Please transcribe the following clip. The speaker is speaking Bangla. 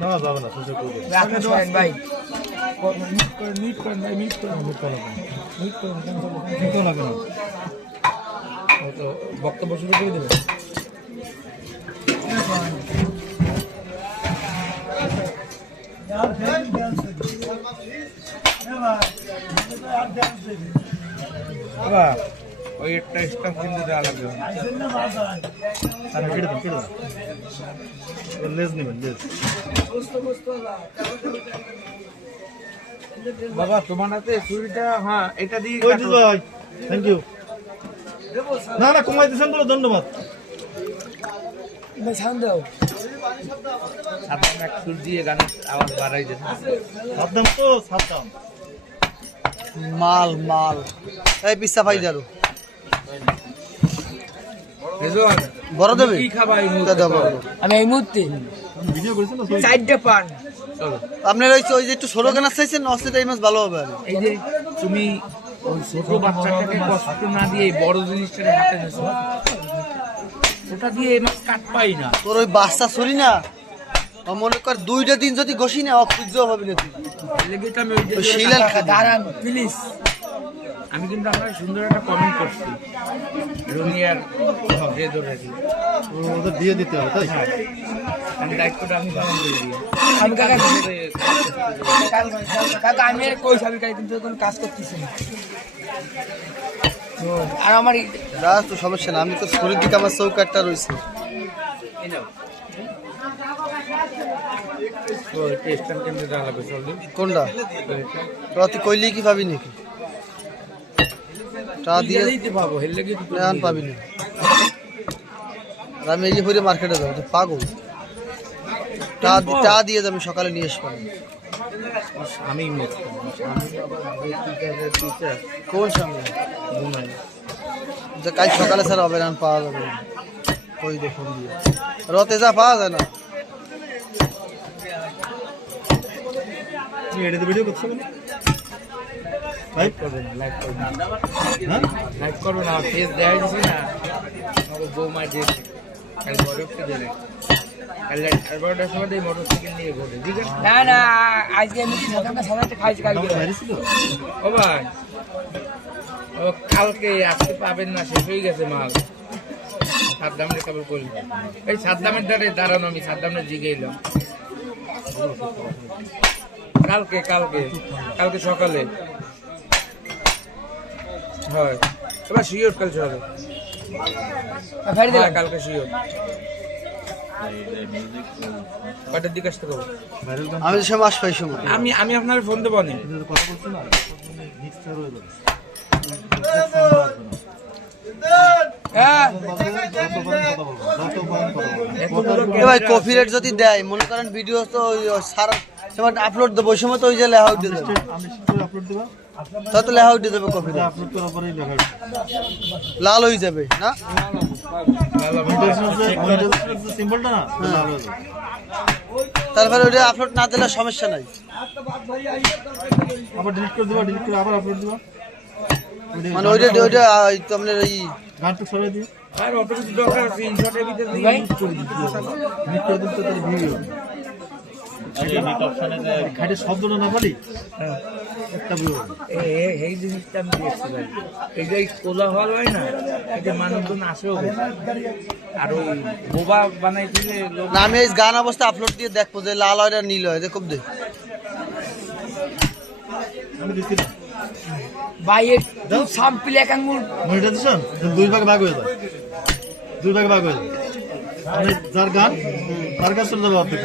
না যাবে না সুযোগ করবে আপনি শোনেন ভাই মিট করেন লাগে না তো বক্তব্য শুরু করে দেবেন ওই একটা স্টাফ কিন্তু দেওয়া লাগবে লেজ নেবেন লেজ বাবা তোমার হাতে ছুরিটা হ্যাঁ এটা দিয়ে ভাই থ্যাংক ইউ না না কমাই দিয়েছেন বলে ধন্যবাদ সাবধান এক সুর দিয়ে গানের আওয়াজ বাড়াই দেন সাবধান তো সাবধান মাল মাল এই পিসা ভাই দারু বড় দেবে কি খাবা এই মুহূর্তে আমি এই মুহূর্তে ভিডিও করেছেন না চারটে পান চলো আপনার ওই যে একটু ছোট গান চাইছেন অস্ট্রেলিয়া এই মাছ ভালো হবে এই যে তুমি ওই ছোট বাচ্চাটাকে কষ্ট না দিয়ে বড় জিনিসটাকে হাতে নিছো ওটা দিয়ে এই মাছ কাট পাই না তোর ওই বাচ্চা ছড়ি না মনে কর 2টা দিন যদি ঘষি না অসহ্য হবে না তুই লেগে তো আমি ওই শিলাল দাঁড়ান প্লিজ আমি কিন্তু আপনার সুন্দর একটা কমেন্ট করছি রুনিয়ার যে ধরে ওদের দিয়ে দিতে হবে তাই আমি দায়িত্বটা আমি পালন করে দিই আমি কাকা আমি আর কই সাবি কাই কিন্তু কোনো কাজ করতেছি না আর আমার রাস তো সমস্যা না আমি তো শরীর দিকে আমার চৌকাটটা রয়েছে এই নাও তো টেস্টান কেমনে দেওয়া লাগবে চল কোনটা তুই কইলি কি পাবি নাকি টা দিয়ে দিতে পাবো হেললে কি আন পাবি না আর আমি এই যে পরে মার্কেটে যাবো তুই পাগল টা দিয়ে আমি সকালে নিয়ে আসবো আমি কোন সামনে যে কাল সকালে স্যার হবে না পাওয়া যাবে না কই দেখুন দিয়ে রতে যা পাওয়া যায় না তুমি এটাতে ভিডিও করছো না লাইভ করবে না লাইভ করবে না হ্যাঁ লাইভ করবে না ফেস দেখাই দিছি না আমাকে বৌমা দিয়ে কাল বরফকে দেবে কাল 11টার সময় এই মোটরসাইকেল নিয়ে ঘুরে ঠিক আছে না না আজকে আমি কি সাদাতে খাইছি কালকে ও ভাই ও কালকে আজকে পাবেন না শেষ হয়ে গেছে মাল সাদ্দামের খবর করলি এই সাদ্দামের দ্বারে দাঁড়ানো আমি সাদ্দামের জিগে এলাম কালকে কালকে কালকে সকালে হয় এবার শিওর কাল সকালে কালকে শিওর কটার দিকে আসতে পারবো আমি সে মাস পাই সময় আমি আমি আপনার ফোন দেবো না কথা বলছি না ভাই কফি রেট যদি দেয় মনে করেন ভিডিও তো সারা সময় আপলোড দেবো ওই সময় তো ওই যে লেখা উঠে দেবে তা তো লেখা উঠে দেবে কফি লাল হয়ে যাবে না তারপরে ওইটা আপলোড না দিলে সমস্যা নাই আবার ডিলিট করে দেবা ডিলিট করে আবার আপলোড দেবা মানে ওইটা আপনার এই গানটা সরাই দিও আর অত কিছু দরকার আছে ইনশটের ভিতরে দিয়ে ইউজ করে দিতে নিট করে দিতে তাহলে ভিডিও আচ্ছা নিট অপশনে যে খাটে শব্দটা না বলি হ্যাঁ একটা ভিডিও এই জিনিসটা আমি দেখছি ভাই এই যে কোলাহল হয় না এটা মানুষজন আসেও আর ওই বোবা বানাই দিলে লোক না আমি এই গান অবস্থা আপলোড দিয়ে দেখবো যে লাল হয় না নীল হয় খুব দেখ আমি দিছি না ভাই একটু সাম্পল এক আঙ্গুল মনিটর দিছেন দুই ভাগে ভাগ হয়ে যায় দুই ভাগে ভাগ হয়ে যায় মানে যার গান তার কাছে চলে যাবে অর্ধেক